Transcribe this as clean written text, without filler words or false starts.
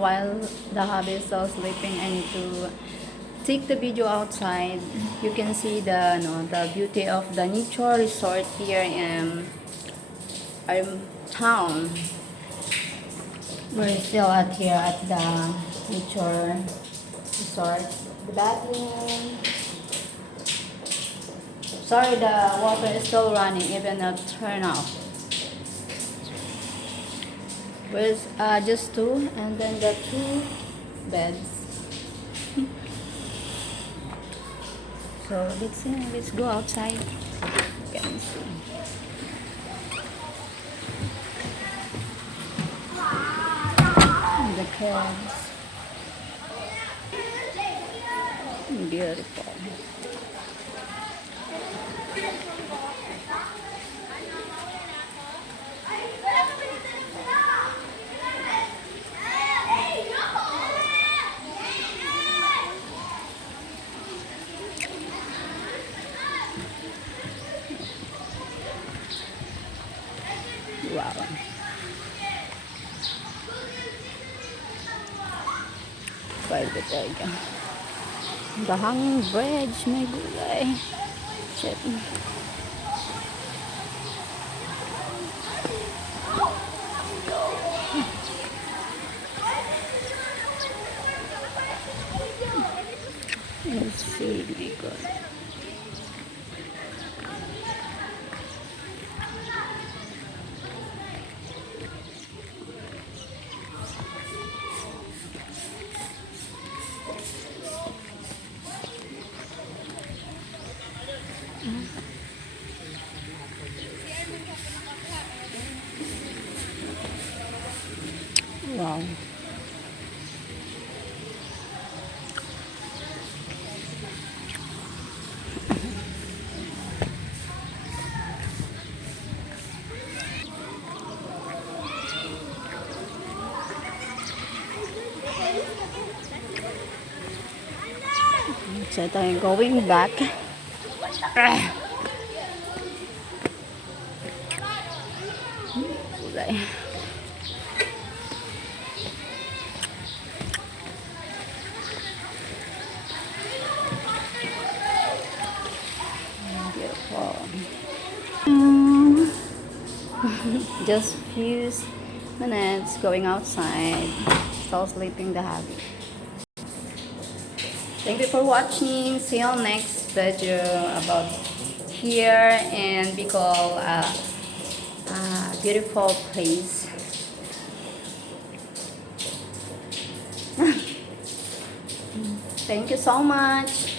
while the hubby is still sleeping, I need to take the video outside. You can see the beauty of the nature resort here in our town. We're still out here at the nature resort. The bathroom. Sorry, the water is still running, even not turned off. With just two, and then the two beds. So let's go outside. You can see. And the kids. Beautiful. Wow. Pwede talaga. Bahang bridge, may gulay. Shit. Let's see, my God. Wow. So tayo going back. Gulay. Beautiful. Just few minutes going outside. Still sleeping the hubby. Thank you for watching. See you next video about here in bicol, beautiful place. Thank you so much.